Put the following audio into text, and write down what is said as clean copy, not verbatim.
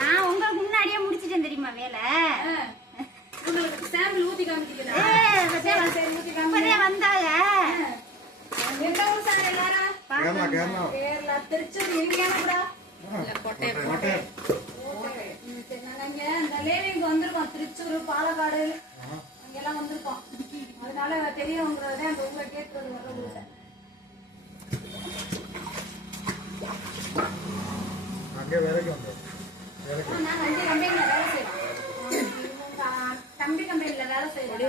நான் உங்களுக்கு முன்னாடியே முடிச்சிட்டேன் தெரியுமா வேலை. உங்களுக்கு சாம்பிள் ஊத்தி காமிக்கிறீங்களா? சரி ஊத்தி காமிங்க. வந்தாங்க. எந்த ஊர் சார் எல்லாரும்? கேரளா திருச்சூர் எங்கேயானடா? இல்ல கோட்டை. சரி நாங்க இங்க இந்த லேவிங் வந்திருக்கோம். திருச்சூர் பாலக்காடு அங்கெல்லாம் வந்திருக்கோம். அதனால தெரியவங்கிறத அந்த ஊரை கேட்கறது வர ஊர்ல. நான் தம்பி கம்பெனில வேலை செய்யறேன்.